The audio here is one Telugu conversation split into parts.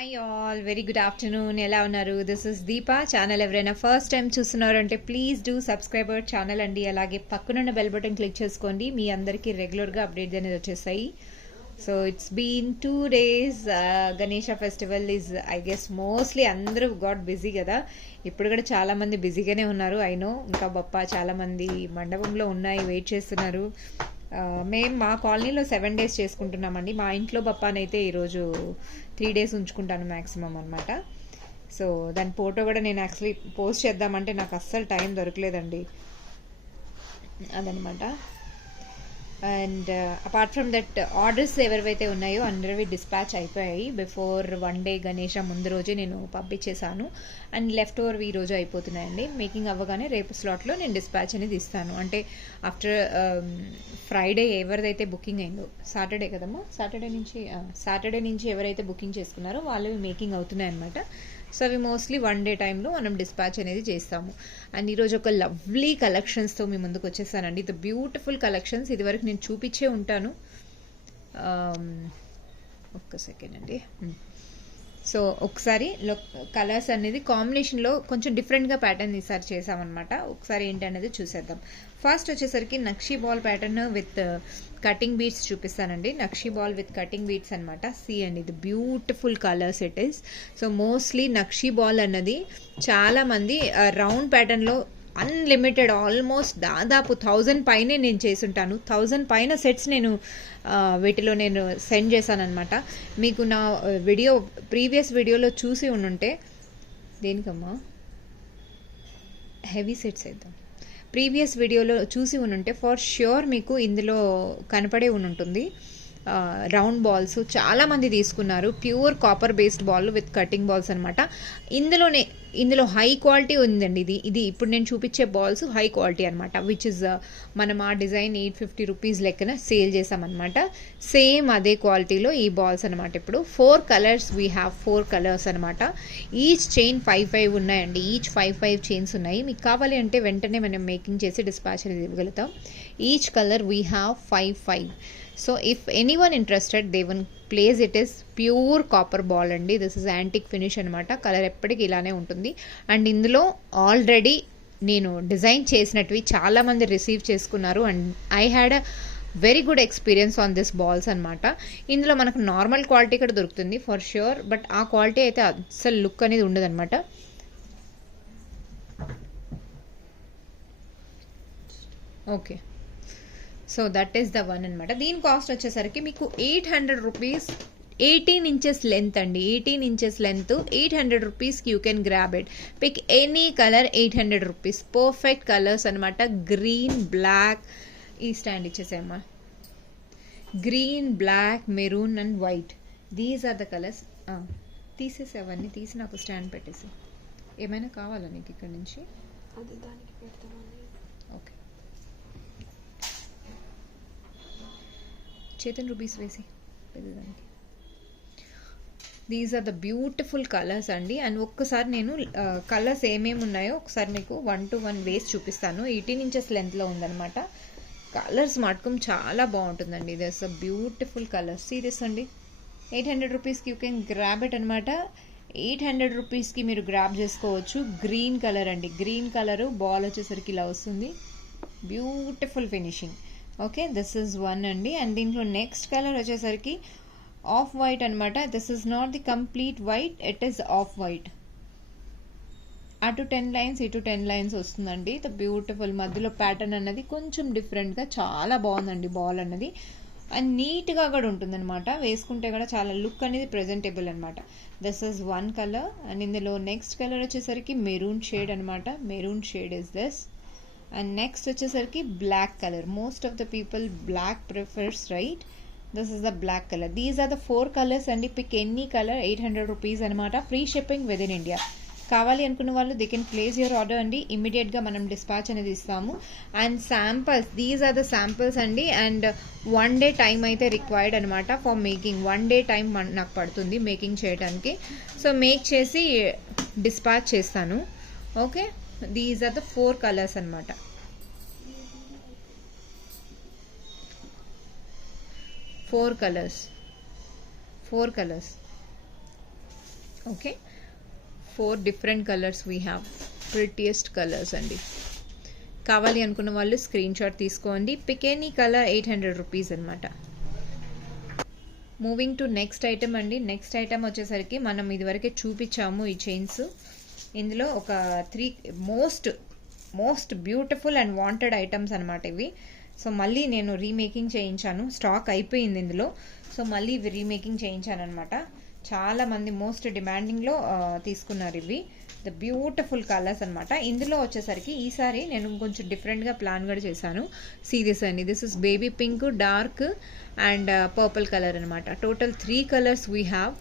Hi all very good afternoon. ఎలా ఉన్నారు? This is Deepa. ఛానల్ ఎవరైనా ఫస్ట్ టైం చూస్తున్నారంటే please do subscribe our channel అండి. అలాగే పక్కనున్న బెల్ బటన్ క్లిక్ చేసుకోండి. మీ అందరికీ రెగ్యులర్గా అప్డేట్స్ అనేది వచ్చేస్తాయి. So it's been 2 days. Ganesha festival is I guess mostly అందరూ గాట్ బిజీ కదా. ఇప్పుడు కూడా చాలా మంది బిజీగానే ఉన్నారు. ఐ నో ఇంకా బప్ప చాలా మంది మండపంలో ఉన్నాయి, వెయిట్ చేస్తున్నారు. మేము మా కాలనీలో 7 days చేసుకుంటున్నామండి. మా ఇంట్లో బప్పానైతే ఈరోజు 3 days ఉంచుకుంటాను మ్యాక్సిమం అనమాట. సో దాని ఫోటో కూడా నేను యాక్చువల్లీ పోస్ట్ చేద్దామంటే నాకు అస్సలు టైం దొరకలేదండి, అదనమాట. And apart from that orders ఎవరివైతే ఉన్నాయో అందరివి డిస్పాచ్ అయిపోయాయి. బిఫోర్ 1 day గణేష ముందు రోజే నేను పంపించేశాను. అండ్ లెఫ్ట్ ఓవర్ ఈ రోజు అయిపోతున్నాయండి. మేకింగ్ అవ్వగానే రేపు స్లాట్లో నేను డిస్పాచ్ అనేది ఇస్తాను. అంటే ఆఫ్టర్ ఫ్రైడే ఎవరిదైతే బుకింగ్ అయిందో, సాటర్డే కదమ్మా, సాటర్డే నుంచి ఎవరైతే బుకింగ్ చేసుకున్నారో వాళ్ళవి మేకింగ్ అవుతున్నాయి అనమాట. సో అవి మోస్ట్లీ 1 day టైంలో మనం డిస్పాచ్ అనేది చేస్తాము. అండ్ ఈరోజు ఒక లవ్లీ కలెక్షన్స్తో మీ ముందుకు వచ్చేసానండి. ద బ్యూటిఫుల్ కలెక్షన్స్ ఇదివరకు నేను చూపించే ఉంటాను. ఒక్క సెకండ్ అండి. సో ఒకసారి కలర్స్ అనేది కాంబినేషన్లో కొంచెం డిఫరెంట్గా ప్యాటర్న్ ఈసారి చేసామన్నమాట. ఒకసారి ఏంటి అనేది చూసేద్దాం. ఫస్ట్ వచ్చేసరికి nakshi ball pattern with cutting beads చూపిస్తానండి. Nakshi ball with cutting beads అనమాట. సి అండి, ఇది beautiful colours it is. So mostly nakshi ball అన్నది చాలామంది రౌండ్ ప్యాటర్న్లో అన్లిమిటెడ్ ఆల్మోస్ట్ దాదాపు 1000 పైనే నేను చేసుంటాను. 1000 పైన సెట్స్ నేను వీటిలో నేను సెండ్ చేశాను అనమాట. మీకు నా ప్రీవియస్ వీడియోలో చూసి ఉండుంటే, దేనికమ్మా హెవీ సెట్స్ వేద్దాం, ప్రీవియస్ వీడియోలో చూసి ఉండుంటే ఫర్ ష్యూర్ మీకు ఇందులో కనపడే ఉంటుంది. రౌండ్ బాల్స్ చాలామంది తీసుకున్నారు. Pure copper based ball with cutting balls అనమాట. ఇందులో హై క్వాలిటీ ఉందండి. ఇది ఇప్పుడు నేను చూపించే బాల్స్ హై క్వాలిటీ అనమాట. విచ్ ఇస్ మనం ఆ డిజైన్ 850 రూపీస్ లెక్కన సేల్ చేసామన్నమాట. సేమ్ అదే క్వాలిటీలో ఈ బాల్స్ అనమాట. ఇప్పుడు 4 కలర్స్ వీ హ్యావ్ 4 కలర్స్ అనమాట. ఈచ్ చైన్ 5 ఉన్నాయండి. ఈచ్ 5 చైన్స్ ఉన్నాయి. మీకు కావాలి అంటే వెంటనే మనం మేకింగ్ చేసి డిస్పాచ్ అనేది ఇవ్వగలుగుతాం. Each colour we have 5. So if anyone interested they one place. It is pure copper ball అండి. దిస్ ఇస్ యాంటిక్ ఫినిష్ అనమాట. కలర్ ఎప్పటికీ ఇలానే ఉంటుంది. అండ్ ఇందులో ఆల్రెడీ నేను డిజైన్ చేసినవి చాలామంది రిసీవ్ చేసుకున్నారు. And I had a very good experience on this balls అనమాట. ఇందులో మనకు నార్మల్ క్వాలిటీ కూడా దొరుకుతుంది ఫర్ ష్యూర్, బట్ ఆ క్వాలిటీ అయితే అస్సలు లుక్ అనేది ఉండదన్నమాట. Okay, so that is the one అనమాట. దీని కాస్ట్ వచ్చేసరికి మీకు 800 రూపీస్. 18 inches లెంత్ అండి. 18 inches లెంత్ 800 రూపీస్కి you can grab it. Pick any colour 800 rupees. Perfect colours అనమాట. గ్రీన్, బ్లాక్, ఈ స్టాండ్ ఇచ్చేసేమ్మా. Green, black, maroon and white, these are the colours. తీసేసి అవన్నీ తీసి నాకు స్టాండ్ పెట్టేసి. ఏమైనా కావాలా నీకు ఇక్కడ నుంచి? ఓకే, చేతన్ రూపీస్ వేసి పెద్దదానికి. These are the beautiful colours అండి. అండ్ ఒక్కసారి నేను కలర్స్ ఏమేమి ఉన్నాయో ఒకసారి మీకు 1 to 1 వేసి చూపిస్తాను. 18 inches లెంత్లో ఉందన్నమాట. కలర్స్ మటుకం చాలా బాగుంటుందండి. This a beautiful colours. Serious అండి, 800 రూపీస్కి యూ కెన్ గ్రాబ్ ఇట్ అనమాట. 800 రూపీస్కి మీరు గ్రాబ్ చేసుకోవచ్చు. గ్రీన్ కలర్ అండి. గ్రీన్ కలరు బాల్ వచ్చేసరికి ఇలా వస్తుంది. Beautiful finishing. Okay, this is one అండి. అండ్ దీంట్లో నెక్స్ట్ కలర్ వచ్చేసరికి ఆఫ్ వైట్ అనమాట. This is not the complete white, it is off white. అటు 10 lines ఇటు 10 lines వస్తుందండి. ద బ్యూటిఫుల్ మధ్యలో ప్యాటర్న్ అన్నది కొంచెం డిఫరెంట్గా చాలా బాగుందండి బాల్ అన్నది. అండ్ నీట్గా కూడా ఉంటుందన్నమాట. వేసుకుంటే కూడా చాలా లుక్ అనేది ప్రెజెంటబుల్ అనమాట. This is one colour. And ఇందులో నెక్స్ట్ కలర్ వచ్చేసరికి మెరూన్ షేడ్ అనమాట. Maroon shade is this. And next వచ్చేసరికి black colour. Most of the people black prefers, right? This is the black colour. These are the 4 colours అండి. Pick any colour. 800 రూపీస్ అనమాట. Free shipping within India. కావాలి అనుకున్న వాళ్ళు they can place your order అండి. ఇమీడియట్గా మనం డిస్పాచ్ అనేది ఇస్తాము. And samples, these are the samples అండి. అండ్ 1 day టైం అయితే రిక్వైర్డ్ అనమాట ఫర్ మేకింగ్. 1 day టైం నాకు పడుతుంది మేకింగ్ చేయడానికి. సో మేక్ చేసి డిస్పాచ్ చేస్తాను. Okay, these are the 4 colours అనమాట. 4 colours. Okay, 4 different colours we have, prettiest colours అండి. కావాలి అనుకున్న వాళ్ళు స్క్రీన్ షాట్ తీసుకోండి. పిక్ ఎనీ కలర్, 800 రూపీస్ అనమాట. మూవింగ్ టు నెక్స్ట్ ఐటమ్ అండి. నెక్స్ట్ ఐటమ్ వచ్చేసరికి మనం ఇదివరకే చూపించాము ఈ చైన్స్. ఇందులో ఒక 3 most beautiful and wanted items అనమాట ఇవి. సో మళ్ళీ నేను రీమేకింగ్ చేయించాను, స్టాక్ అయిపోయింది ఇందులో. సో మళ్ళీ ఇవి రీమేకింగ్ చేయించాను అనమాట. చాలా మంది మోస్ట్ డిమాండింగ్లో తీసుకున్నారు ఇవి. ద బ్యూటిఫుల్ కలర్స్ అనమాట. ఇందులో వచ్చేసరికి ఈసారి నేను కొంచెం డిఫరెంట్గా ప్లాన్ కూడా చేశాను. సీరియస్ అండి, this is baby pink, dark and purple colour అనమాట. Total 3 colours we have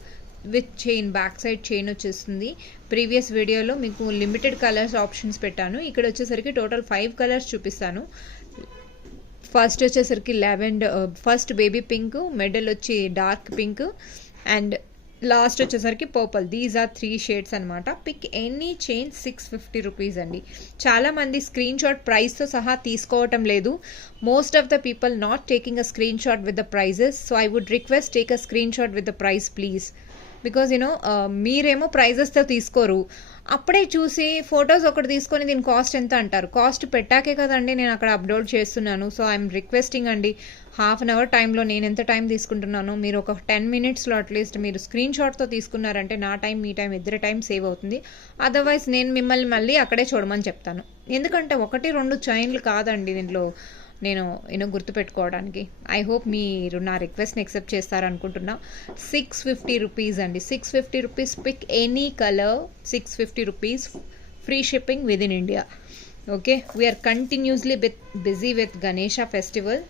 with chain, back side chain వచ్చేస్తుంది. ప్రీవియస్ వీడియోలో మీకు లిమిటెడ్ కలర్స్ ఆప్షన్స్ పెట్టాను. ఇక్కడ వచ్చేసరికి టోటల్ 5 కలర్స్ చూపిస్తాను. ఫస్ట్ వచ్చేసరికి ఫస్ట్ బేబీ పింక్, మిడిల్ వచ్చి డార్క్ పింక్ అండ్ లాస్ట్ వచ్చేసరికి పర్పుల్. దీస్ ఆర్ 3 షేడ్స్ అనమాట. పిక్ ఎనీ చైన్, 650 రూపీస్ అండి. చాలా మంది స్క్రీన్ షాట్ ప్రైస్తో సహా తీసుకోవటం లేదు. Most of the people not taking a screenshot with the prizes. So I would request take a screenshot with the price please. Because మీరేమో ప్రైజెస్తో తీసుకోరు, అప్పుడే చూసి ఫొటోస్ ఒకటి తీసుకొని దీని కాస్ట్ ఎంత అంటారు. కాస్ట్ పెట్టాకే కదండి నేను అక్కడ అప్లోడ్ చేస్తున్నాను. సో ఐఎమ్ రిక్వెస్టింగ్ అండి, హాఫ్ అన్ అవర్ టైంలో నేను ఎంత టైం తీసుకుంటున్నాను, మీరు ఒక 10 మినిట్స్లో అట్లీస్ట్ మీరు స్క్రీన్ షాట్తో తీసుకున్నారంటే నా టైం మీ టైం ఇద్దరి టైం సేవ్ అవుతుంది. అదర్వైజ్ నేను మిమ్మల్ని మళ్ళీ అక్కడే చూడమని చెప్తాను. ఎందుకంటే 1-2 చైన్లు కాదండి దీంట్లో నేను గుర్తుపెట్టుకోవడానికి. ఐ హోప్ మీరు నా రిక్వెస్ట్ని యాక్సెప్ట్ చేస్తారనుకుంటున్నా. 650 రూపీస్ అండి, 650 rupees. Pick any colour, 650 rupees. Free shipping within India. Okay, we are continuously busy with Ganesha festival.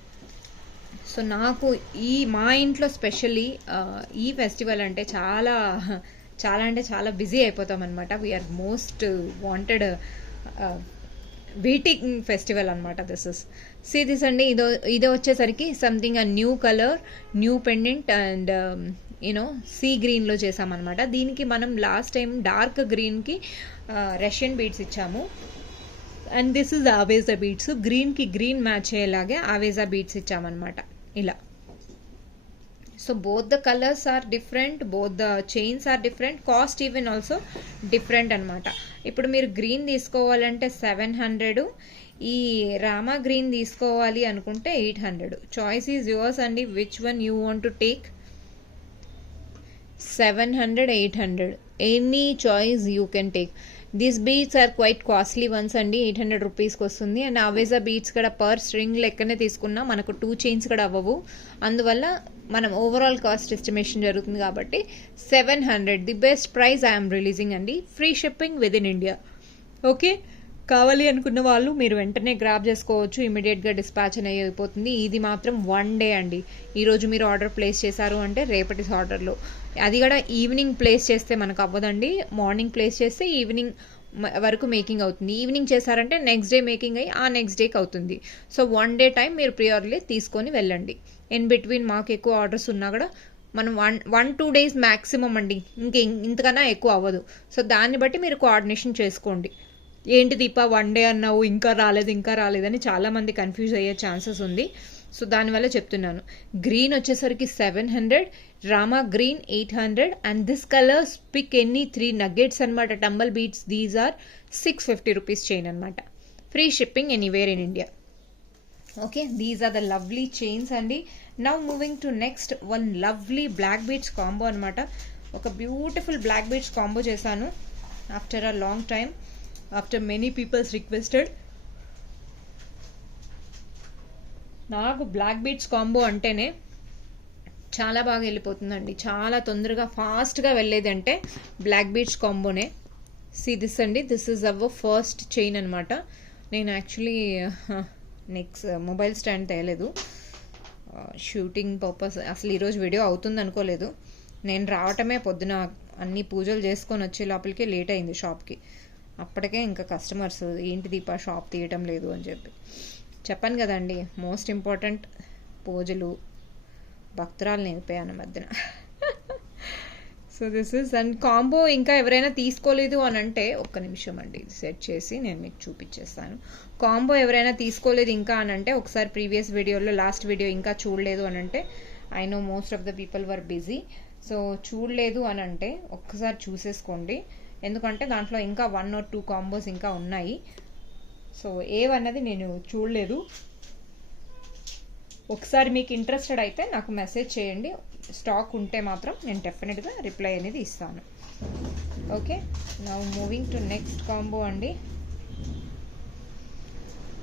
So నాకు మా ఇంట్లో స్పెషల్లీ ఈ ఫెస్టివల్ అంటే చాలా అంటే చాలా బిజీ అయిపోతాం అనమాట. We are most wanted waiting festival అనమాట. దిస్ అండి. ఇదో వచ్చేసరికి something a new colour, new pendant and sea గ్రీన్లో చేసామన్నమాట. దీనికి మనం లాస్ట్ టైం డార్క్ గ్రీన్కి రష్యన్ బీడ్స్ ఇచ్చాము. అండ్ దిస్ ఇస్ ఆవేజా బీడ్స్. గ్రీన్కి గ్రీన్ మ్యాచ్ అయ్యేలాగే ఆవేజా బీడ్స్ ఇచ్చామన్నమాట ఇలా. So both the colours are different, both the chains are different, cost even also different అనమాట. ఇప్పుడు మీరు గ్రీన్ తీసుకోవాలంటే 700, ఈ రామా గ్రీన్ తీసుకోవాలి అనుకుంటే 800. చాయిస్ ఈజ్ యువర్స్ అండి, which one you want to take. 700, 800, any choice you can take. These beads are quite costly ones అండి. 800 రూపీస్కి వస్తుంది. అండ్ ఆవేజా బీడ్స్ కూడా పర్ స్ట్రింగ్ లెక్కనే తీసుకున్నా మనకు 2 చైన్స్ కూడా అవ్వవు. అందువల్ల మనం ఓవరాల్ కాస్ట్ ఎస్టిమేషన్ జరుగుతుంది కాబట్టి 700 the best price I'm releasing అండి. Free shipping within India. Okay, కావాలి అనుకున్న వాళ్ళు మీరు వెంటనే గ్రాబ్ చేసుకోవచ్చు. ఇమీడియట్గా డిస్పాచ్ అనేది అయిపోతుంది. ఇది మాత్రం 1 డే అండి. ఈరోజు మీరు ఆర్డర్ ప్లేస్ చేశారు అంటే రేపటి ఆర్డర్లో, అది కూడా ఈవినింగ్ ప్లేస్ చేస్తే మనకు అవ్వదండి. మార్నింగ్ ప్లేస్ చేస్తే ఈవినింగ్ వరకు మేకింగ్ అవుతుంది. ఈవినింగ్ చేశారంటే నెక్స్ట్ డే మేకింగ్ అయ్యి ఆ నెక్స్ట్ డేకి అవుతుంది. సో 1 డే టైం మీరు ప్రియారిటీ తీసుకొని వెళ్ళండి. ఇన్ బిట్వీన్ మాకు ఎక్కువ ఆర్డర్స్ ఉన్నా కూడా మనం 1-2 డేస్ మ్యాక్సిమం అండి, ఇంతకన్నా ఎక్కువ అవ్వదు. సో దాన్ని బట్టి మీరు కోఆర్డినేషన్ చేసుకోండి. ఏంటి దీపా 1 డే అన్నావు ఇంకా రాలేదని చాలామంది కన్ఫ్యూజ్ అయ్యే ఛాన్సెస్ ఉంది. సో దానివల్ల చెప్తున్నాను. గ్రీన్ వచ్చేసరికి 700, Rama green 800 and this colours pick any 3 nuggets అనమాట. Tumble beads, these are 650 rupees chain అనమాట. Free shipping anywhere in India. Okay, these are the lovely chains అండి. Now moving to next one lovely black beads combo అనమాట. ఒక బ్యూటిఫుల్ బ్లాక్ బీడ్స్ కాంబో చేశాను after a long time, after many peoples requested. నాకు బ్లాక్ బీడ్స్ కాంబో అంటేనే చాలా బాగా వెళ్ళిపోతుందండి. చాలా తొందరగా ఫాస్ట్గా వెళ్ళేది అంటే బ్లాక్ బీడ్స్ కాంబోనే. దిస్ అండి, this is our first chain అనమాట. నేను యాక్చువల్లీ నెక్స్ట్ మొబైల్ స్టాండ్ తేయలేదు, షూటింగ్ పర్పస్. అసలు ఈరోజు వీడియో అవుతుంది అనుకోలేదు. నేను రావటమే పొద్దున అన్ని పూజలు చేసుకొని వచ్చే లోపలికే లేట్ అయింది షాప్కి. అప్పటికే ఇంకా కస్టమర్స్ ఏంటి దీపా షాప్ తీయటం లేదు అని చెప్పాను కదండి. మోస్ట్ ఇంపార్టెంట్ పూజలు, భక్తురాలు నేర్పాను మధ్యన. So this is and combo. ఇంకా ఎవరైనా తీసుకోలేదు అని అంటే ఒక్క నిమిషం అండి, సెట్ చేసి నేను మీకు చూపించేస్తాను. కాంబో ఎవరైనా తీసుకోలేదు ఇంకా అని అంటే ఒకసారి ప్రీవియస్ వీడియోలో లాస్ట్ వీడియో ఇంకా చూడలేదు అని అంటే, I know most of the people were busy. So చూడలేదు అని అంటే ఒక్కసారి చూసేసుకోండి, ఎందుకంటే దాంట్లో ఇంకా 1 or 2 కాంబోస్ ఇంకా ఉన్నాయి. సో ఏవన్నది నేను చూడలేదు. ఒకసారి మీకు ఇంట్రెస్టెడ్ అయితే నాకు మెసేజ్ చేయండి, స్టాక్ ఉంటే మాత్రం నేను డెఫినెట్గా రిప్లై అనేది ఇస్తాను. Okay, now moving to next combo అండి.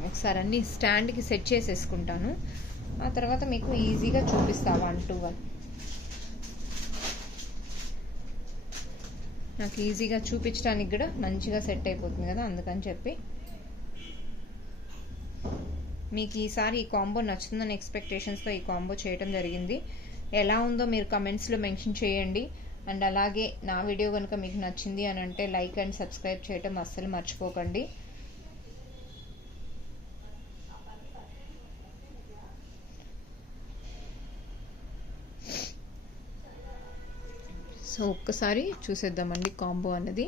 ఒకసారి అన్ని స్టాండ్కి సెట్ చేసేసుకుంటాను, ఆ తర్వాత మీకు ఈజీగా చూపిస్తా 1 to 1. నాకు ఈజీగా చూపించడానికి కూడా మంచిగా సెట్ అయిపోతుంది కదా, అందుకని చెప్పి. మీకు ఈసారి ఈ కాంబో నచ్చుతుందని ఎక్స్పెక్టేషన్స్తో ఈ కాంబో చేయడం జరిగింది. ఎలా ఉందో మీరు కమెంట్స్లో మెన్షన్ చేయండి. అండ్ అలాగే నా వీడియో కనుక మీకు నచ్చింది అని అంటే లైక్ అండ్ సబ్స్క్రైబ్ చేయడం అస్సలు మర్చిపోకండి. సో ఒక్కసారి చూసేద్దామండి కాంబో అన్నది.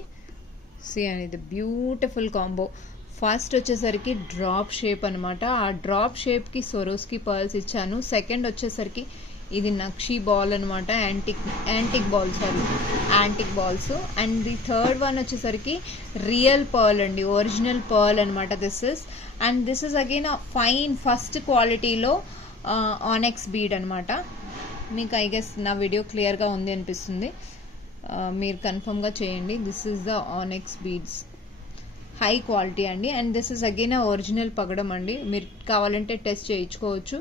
సి అనేది బ్యూటిఫుల్ కాంబో. ఫస్ట్ వచ్చేసరికి డ్రాప్ షేప్ అనమాట. ఆ డ్రాప్ షేప్కి సొరోస్కి పర్ల్స్ ఇచ్చాను. సెకండ్ వచ్చేసరికి ఇది నక్షీ బాల్ అనమాట, antique balls. And the third one వచ్చేసరికి రియల్ పర్ల్ అండి, ఒరిజినల్ పర్ల్ అనమాట this is again fine first క్వాలిటీలో ఆనెక్స్ బీడ్ అనమాట. మీకు ఐ గెస్ నా వీడియో క్లియర్గా ఉంది అనిపిస్తుంది, మీరు కన్ఫర్మ్గా చేయండి. This is the onyx beads, high quality అండి. And this is again original పగడం అండి, మీరు కావాలంటే టెస్ట్ చేయించుకోవచ్చు.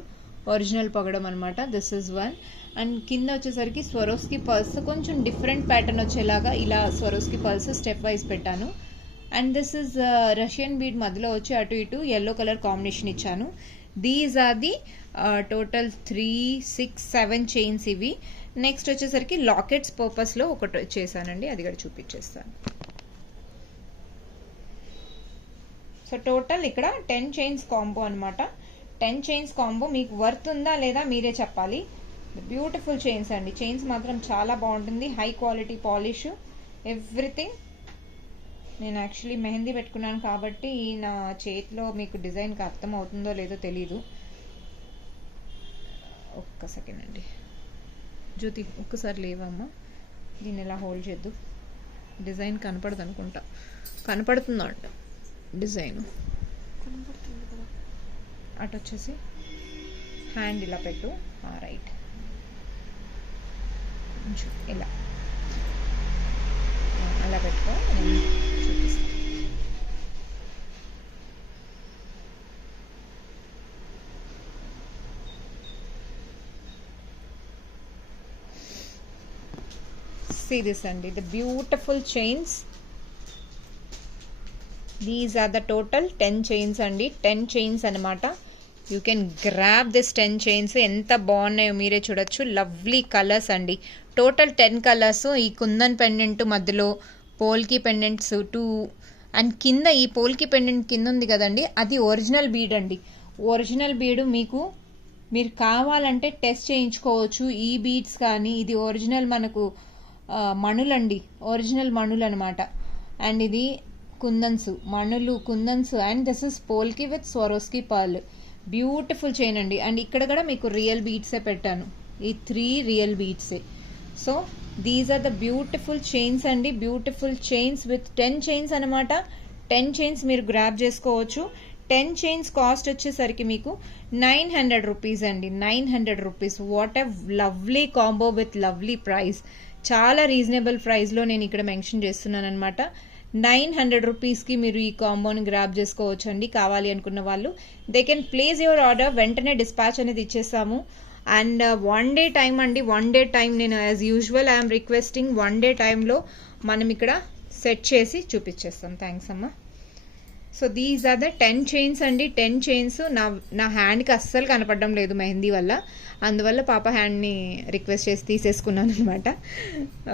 ఒరిజినల్ పగడం అనమాట. This is one. అండ్ కింద వచ్చేసరికి స్వరోస్కి పర్ల్స్ కొంచెం డిఫరెంట్ ప్యాటర్న్ వచ్చేలాగా ఇలా స్వరోస్కి పర్ల్స్ స్టెప్ వైజ్ పెట్టాను. And this is Russian bead మధ్యలో వచ్చి అటు ఇటు ఎల్లో కలర్ కాంబినేషన్ ఇచ్చాను. These are the total 3, 6, 7 chains ఇవి. నెక్స్ట్ వచ్చేసరికి లాకెట్స్ పర్పస్లో ఒకటి చేశానండి, అది కూడా చూపించేస్తాను. సో టోటల్ ఇక్కడ 10 చైన్స్ కాంబో అనమాట. 10 చైన్స్ కాంబో మీకు వర్త్ ఉందా లేదా మీరే చెప్పాలి. బ్యూటిఫుల్ చైన్స్ అండి, చైన్స్ మాత్రం చాలా బాగుంటుంది, హై క్వాలిటీ పాలిష్ ఎవ్రీథింగ్. నేను యాక్చువల్లీ మెహందీ పెట్టుకున్నాను కాబట్టి నా చేతిలో మీకు డిజైన్కి అర్థం అవుతుందో లేదో తెలీదు. ఒక్క సెకండ్ అండి జ్యోతి, ఒక్కసారి లేవమ్మా, దీన్ని ఎలా హోల్డ్ చేద్దు, డిజైన్ కనపడదు అనుకుంటా. కనపడుతుందా అంట డిజైన్? అటు వచ్చేసి హ్యాండ్ ఇలా పెట్టు, రైట్, ఇలా అలా పెట్టుకో, నేను చూపిస్తాను. See this అండి, the beautiful chains. These are the total 10 chains అండి, 10 chains అనమాట. You can grab this 10 chains. ఎంత బాగున్నాయో మీరే చూడొచ్చు. లవ్లీ కలర్స్ అండి, టోటల్ 10 కలర్స్. ఈ కుందన్ పెండెంట్ మధ్యలో పోల్కి పెండెంట్స్ 2, అండ్ కింద ఈ పోల్కి పెండెంట్ కింద ఉంది కదండి, అది ఒరిజినల్ బీడ్ అండి. ఒరిజినల్ బీడు మీరు కావాలంటే టెస్ట్ చేయించుకోవచ్చు. ఈ బీడ్స్ కానీ ఇది ఒరిజినల్ మనకు మణులండి, ఒరిజినల్ మణులు అనమాట. అండ్ ఇది kundans and this is polki with Swarovski pearl. Beautiful chain అండి. అండ్ ఇక్కడ కూడా మీకు రియల్ బీడ్సే పెట్టాను, ఈ 3 రియల్ బీడ్సే. So these are the beautiful chains అండి, బ్యూటిఫుల్ చైన్స్ విత్ 10 చైన్స్ అనమాట. 10 చైన్స్ మీరు గ్రాబ్ చేసుకోవచ్చు. 10 చైన్స్ కాస్ట్ వచ్చేసరికి మీకు 900 రూపీస్ అండి, 900 rupees. What a lovely combo with lovely price. చాలా రీజనబుల్ ప్రైస్లో నేను ఇక్కడ మెన్షన్ చేస్తున్నాను అనమాట. 900 రూపీస్కి మీరు ఈ కాంబోని గ్రాబ్ చేసుకోవచ్చు అండి. కావాలి అనుకున్న వాళ్ళు they can place your order, వెంటనే డిస్పాచ్ అనేది ఇచ్చేస్తాము. అండ్ 1 day టైం అండి, 1 day టైం. నేను as usual I'm requesting 1 day టైంలో మనం ఇక్కడ సెట్ చేసి చూపించేస్తాం. థ్యాంక్స్ అమ్మా. So these are the 10 chains అండి, 10 చైన్స్. నా హ్యాండ్కి అస్సలు కనపడడం లేదు మెహందీ వల్ల, అందువల్ల పాప హ్యాండ్ని రిక్వెస్ట్ చేసి తీసేసుకున్నాను అనమాట.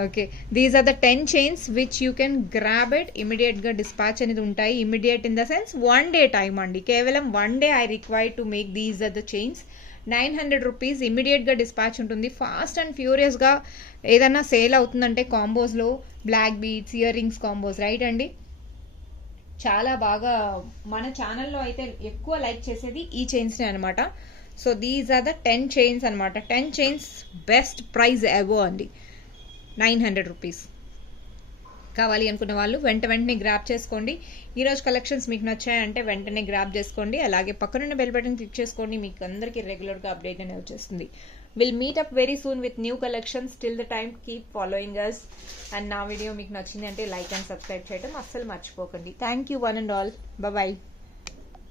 Okay, these are the 10 chains which you can grab it. ఇమీడియట్గా డిస్పాచ్ అనేది ఉంటాయి. Immediate in the sense 1 day time అండి, కేవలం 1 day I require to make these are the chains. 900 rupees, ఇమీడియట్గా డిస్పాచ్ ఉంటుంది. ఫాస్ట్ అండ్ ఫ్యూరియస్గా ఏదైనా సేల్ అవుతుందంటే కాంబోస్లో black beads, earrings combos, right అండి. చాలా బాగా మన ఛానల్లో అయితే ఎక్కువ లైక్ చేసేది ఈ చైన్స్నే అనమాట. So these are the 10 chains అనమాట. 10 చైన్స్ బెస్ట్ ప్రైస్ ఎవో అండి. 900 రూపీస్. కావాలి అనుకున్న వాళ్ళు వెంటనే గ్రాప్ చేసుకోండి. ఈరోజు కలెక్షన్స్ మీకు నచ్చాయంటే వెంటనే గ్రాప్ చేసుకోండి. అలాగే పక్కనున్న బెల్ బటన్ క్లిక్ చేసుకోండి. మీకు అందరికీ రెగ్యులర్గా అప్డేట్ అనేది వచ్చేస్తుంది. Will meet up very soon with new collections. Till the time keep following us. And నా వీడియో మీకు నచ్చింది అంటే లైక్ అండ్ సబ్స్క్రైబ్ చేయడం అస్సలు మర్చిపోకండి. Thank you one and all. Bye.